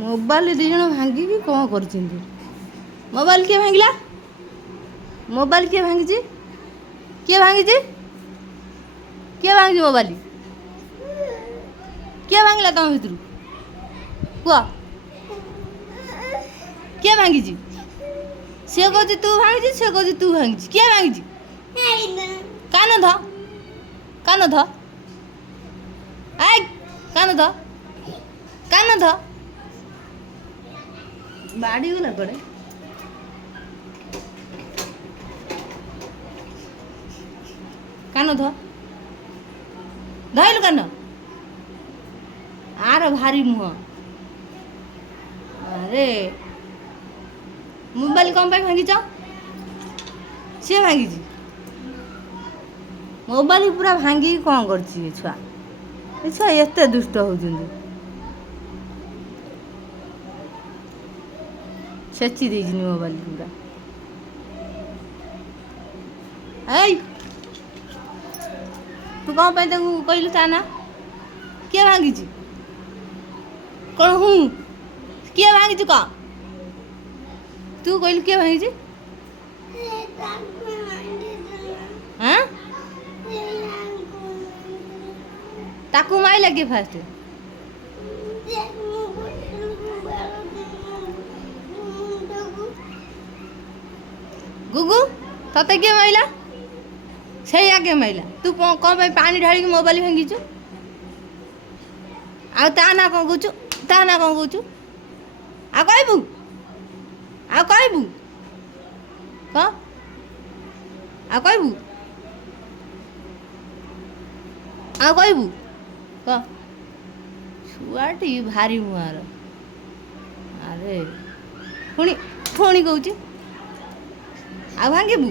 Mobile ଦି ଜଣ ଭାଙ୍ଗିକି କ'ଣ କରିଛନ୍ତି? ମୋବାଇଲ କିଏ ଭାଙ୍ଗିଲା? ମୋବାଇଲ କିଏ ଭାଙ୍ଗିଛି? କିଏ ଭାଙ୍ଗିଛି? କିଏ ଭାଙ୍ଗିଛି ମୋବାଇଲ? କିଏ ଭାଙ୍ଗିଲା ତମ ଭିତରୁ କୁହ? କିଏ ଭାଙ୍ଗିଛି? ସେ କହୁଛି ତୁ ଭାଙ୍ଗିଛି, ସେ କହୁଛି ତୁ ଭାଙ୍ଗିଛି। କିଏ ଭାଙ୍ଗିଛି? କାନ ଧ, କାନ ଧ, କାନ ଧ, କାନ ଧ। ବାଡ଼ି ଗଲା କୁଆଡ଼େ? କାନ ଧ, ଧଇଲୁ କାନ। ଆର ଭାରି ମୁହଁ। ଆରେ ମୋବାଇଲ କ'ଣ ପାଇଁ ଭାଙ୍ଗିଛ? ସିଏ ଭାଙ୍ଗିଛି ମୋବାଇଲ ପୁରା ଭାଙ୍ଗିକି। କ'ଣ କରୁଛି ଏ ଛୁଆ? ଏ ଛୁଆ ଏତେ ଦୁଷ୍ଟ ହଉଛନ୍ତି। ଛେଚି ଦେଇଛନ୍ତି ମୋବାଇଲ ପୁରା। ଏଇ ତୁ କ'ଣ ପାଇଁ ତାଙ୍କୁ କହିଲୁ ତା ନା? କିଏ ଭାଙ୍ଗିଛି? କ'ଣ ହୁଁ? କିଏ ଭାଙ୍ଗିଛି କହ? ତୁ କହିଲୁ କିଏ ଭାଙ୍ଗିଛି? ହାଁ? ତାକୁ ମାଇଲା କିଏ ଫାଷ୍ଟ? ଗୁଗୁ ତତେ କିଏ ମାଇଲା? ସେଇ ଆଗେ ମାଇଲା। ତୁ କ'ଣ ପାଇଁ ପାଣି ଢାଳିକି ମୋବାଇଲ ଭାଙ୍ଗିଛୁ? ଆଉ ତା ନା କ'ଣ କହୁଛୁ? ତା ନା କ'ଣ କହୁଛୁ? ଆଉ କହିବୁ? ଆଉ କହିବୁ କହ? ଆଉ କହିବୁ? ଆଉ କହିବୁ କହ? ଛୁଆଟି ଭାରି ମୁହଁର। ଆରେ ପୁଣି ପୁଣି କହୁଛି ଆଉ ଭାଙ୍ଗିବୁ?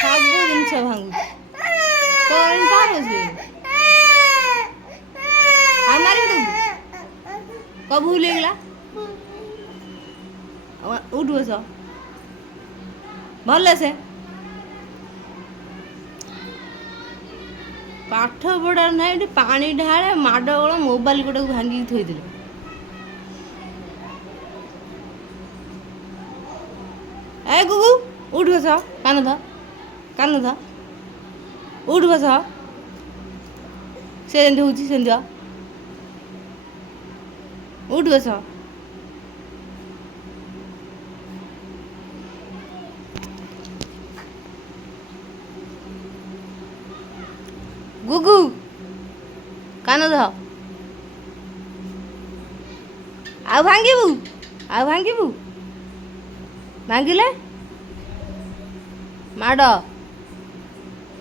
ସବୁ ଜିନିଷ ଭାଙ୍ଗୁଛି। ତୋର ପାରୁଛି ଆଉ ମାରିବୁ ତାକୁ? କଣ ଭୁଲ ହେଇଗଲା? ଉଠୁ ବସ ଭଲ ସେ। ପାଠ ପଢ଼ା ନାହିଁ, ଏଠି ପାଣି ଢାଳେ, ମାଡ଼ ଗୋଳ, ମୋବାଇଲ ଗୋଟାକୁ ଭାଙ୍ଗିକି ଥୋଇଦେଲେ। ଏ ଗୁଗୁ ଉଠ ବସ, କାନ ଧ, କାନ ଧ, ଉଠ ବସ। ସେ ଯେମିତି ହଉଛି ସେମିତି ଧ, ଉଠ ବସ। ଗୁଗୁ କାନ ଧ। ଆଉ ଭାଙ୍ଗିବୁ? ଆଉ ଭାଙ୍ଗିବୁ? ଭାଙ୍ଗିଲେ ମାଡ଼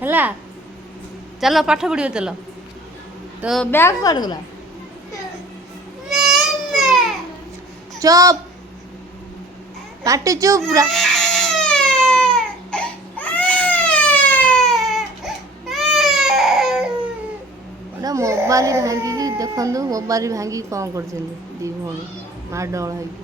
ହେଲା। ଚାଲ ପାଠ ପଢ଼ିବ ଚାଲ। ତ ବ୍ୟାଗ୍ କୁଆଡ଼େ ଗଲା? ଚୁପ୍, ପାଟି ଚୁପ୍ ପୁରା। ମୋବାଇଲ ଭାଙ୍ଗିକି ଦେଖନ୍ତୁ, ମୋବାଇଲ ଭାଙ୍ଗିକି କ'ଣ କରୁଛନ୍ତି ଦି ଭଉଣୀ ମାଡ଼ଗୋଳ ହେଇକି।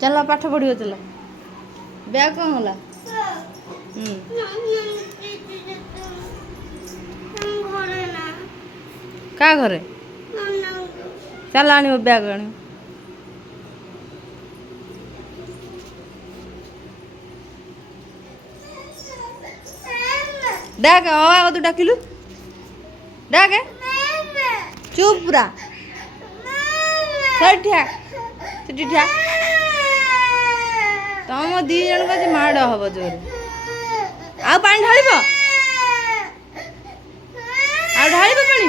ଚାଲ ପାଠ ପଢ଼ିବ ଚାଲ। ବ୍ୟାଗ୍ କ'ଣ ହେଲା? କାହା ଘରେ? ଚାଲ ଆଣିବ ବ୍ୟାଗ୍ ଆଣିବ। ଡାକେ ତୁ ଡାକିଲୁ, ଡାକେ। ଚୁପ୍ ପୁରା, ସେଠି ଠିଆ, ସେଠି ଠିଆ। ତମ ଦି ଜଣଙ୍କ ଆଜି ମାଡ଼ ହବ ଜୋରେ। ଆଉ ପାଣି ଢାଳିବ? ଆଉ ଢାଳିବ ପାଣି?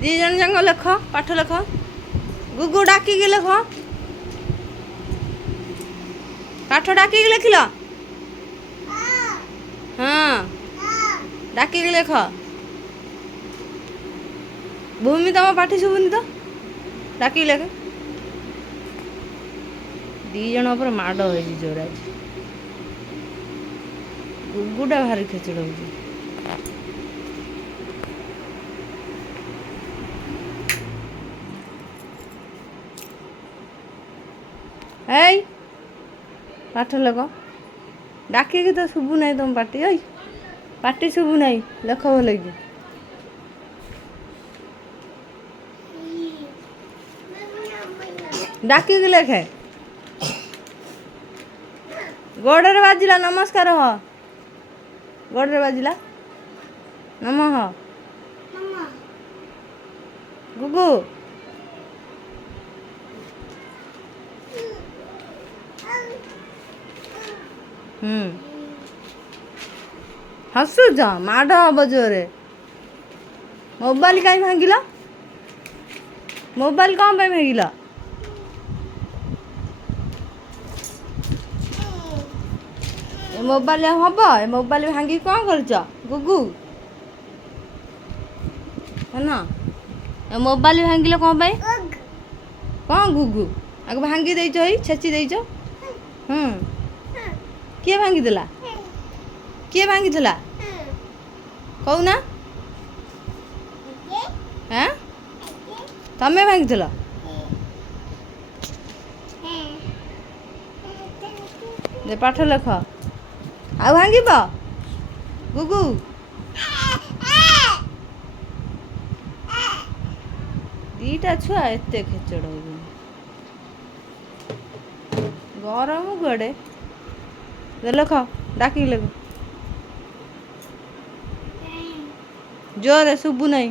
ଦି ଜଣ ଯାକ ଲେଖ, ପାଠ ଲେଖ। ଗୁଗୁ ଡାକିକି ଲେଖ, ପାଠ ଡାକିକି ଲେଖିଲ? ହଁ ଡାକିକି ଲେଖ। ଭୂମି ତମ ପାଟି ଶୁଭୁନି ତ? ଡାକିକି ଲେଖ। ଦି ଜଣ ଉପରେ ମାଡ଼ ହେଇଛି ଜୋର ଆଜି। ଗୁଗୁଟା ଭାରି ଖେଚଡ଼ ହେଉଛି। ଏଇ ପାଠ ଲେଖ। ଡାକିକି ତ ଶୁଭୁ ନାହିଁ ତମ ପାଟି। ଏଇ ପାଟି ଶୁଭୁ ନାହିଁ, ଲେଖ ଭଲ କି। ଡାକିକି ଲେଖେ। ଗୋଡ଼ରେ ବାଜିଲା, ନମସ୍କାର ହ। ଗୋଡ଼ରେ ବାଜିଲା, ନମ ହ। ଗୁଗୁ ହସୁଛ, ମାଡ଼ ହବ ଜୋରେ। ମୋବାଇଲ କାହିଁ ଭାଙ୍ଗିଲ? ମୋବାଇଲ କ'ଣ ପାଇଁ ଭାଙ୍ଗିଲ? ଏ ମୋବାଇଲ ହବ? ଏ ମୋବାଇଲ ଭାଙ୍ଗିକି କ'ଣ କରୁଛ ଗୁଗୁ? ନା, ଏ ମୋବାଇଲ ଭାଙ୍ଗିଲ କ'ଣ ପାଇଁ? କ'ଣ ଗୁଗୁ? ଆକୁ ଭାଙ୍ଗି ଦେଇଛ, ଏଇ ଛେଚି ଦେଇଛ। କିଏ ଭାଙ୍ଗିଥିଲା? କିଏ ଭାଙ୍ଗିଥିଲା କହୁନା? ହଁ, ତମେ ଭାଙ୍ଗିଥିଲ? ଯେ ପାଠ ଲେଖ। ଆଉ ଭାଙ୍ଗିବ ଗୁଗୁ? ଦିଟା ଛୁଆ ଏତେ ଖେଚଡ଼ ହଉଛନ୍ତି। ଗରମ କୁଆଡ଼େ? ଲେଖ, ଡାକିକି ଲେଖ। ଜୋରେ ଶୁଭୁ ନାହିଁ।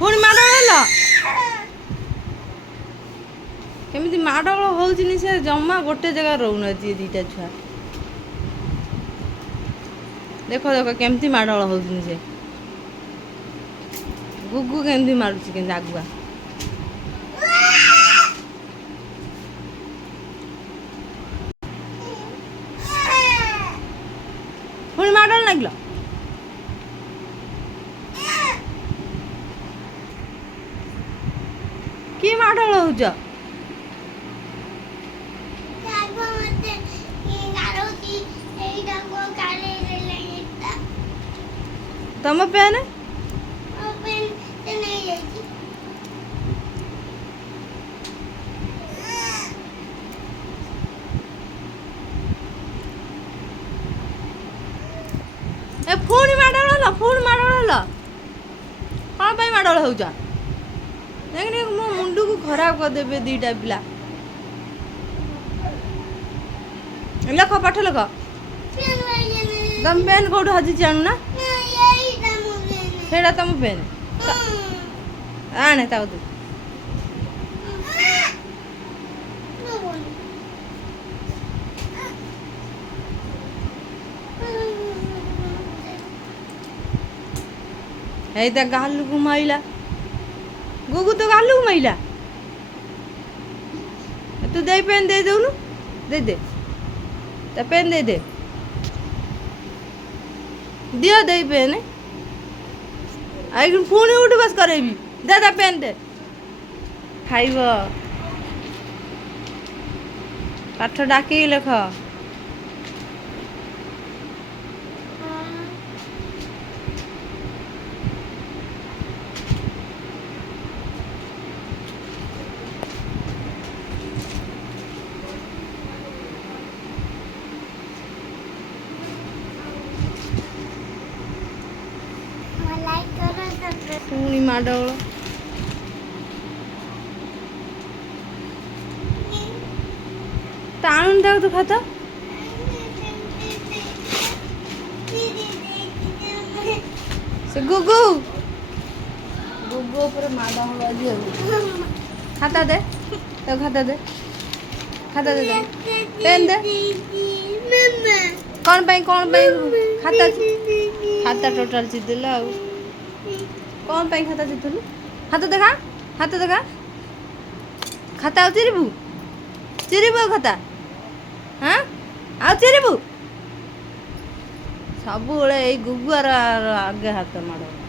ପୁଣି ମାଡ଼ ହେଲା। କେମିତି ମାଡ଼ଗୋଳ ହଉଛି ସେ ଜମା ଗୋଟେ ଜାଗାରେ ରହୁନାହାନ୍ତି ଏ ଦିଟା ଛୁଆ। ଦେଖ ଦେଖ କେମିତି ମାଡ଼ଗୋଳ ହଉଛନ୍ତି ସେ। ଗୁଗୁ କେମିତି ମାରୁଛି କେମିତି ଆଗୁଆ। ପୁଣି ମାଡ଼ଗୋଳ ଲାଗିଲ। କି ମାଡ଼ଗୋଳ ହଉଛ? ତମ ପେନ୍? ଏ ପୁଣି ମାଡ଼ଗୋଳ ହେଲା, ପୁଣି ମାଡ଼ଗୋଳ ହେଲା। କ'ଣ ପାଇଁ ମାଡ଼ଗୋଳ ହଉଛ? ଦେଖିନି ମୋ ମୁଣ୍ଡକୁ ଖରାପ କରିଦେବେ ଦିଟା ପିଲା। ଲେଖ, ପାଠ ଲେଖ। ତମ ପେନ୍ କୋଉଠୁ ହଜିଛି ଆଣୁନା। ସେଇଟା ତମ ପେନ୍। ଆଣେ ତାକୁ ତୁ। ଏଇ ତା ଗାଲକୁ ମାଇଲା। ଗୁଗୁ ତ ଗାଲକୁ ମାଇଲା। ତୁ ଦେଇ ପେନ୍ ଦେଇ ଦେଉନୁ। ଦେ ତା ପେନ୍ ଦେ। ଦିଅ ଦେଇ ପେନ୍। ଆଇ ପୁଣି ଉଠୁ ବସ କରେଇବି। ଦେ ତା ପେନ୍ ଦେ। ଖାଇବ। ପାଠ ଡାକିକି ଲେଖ। ପୁଣି ମାଡ଼ଗୋଳ। ଟାଣୁନି ତାକୁ ତୁ ଖାତ। ସେ ଗୁଗୁ ଉପରେ ମାଡ଼ ହବ ଆଜି। ଖାତା ଦେ, ତାକୁ ଖାତା ଦେ। खाता दे दे पेन दे कौन खाता खाता टोटल चिद्दिल कौन खाता चिद्दुलु हाथ देखा खाता आउ चिरिबु खाता हाँ आउ चिरिबु सब गुगुआर आगे हाथ माड़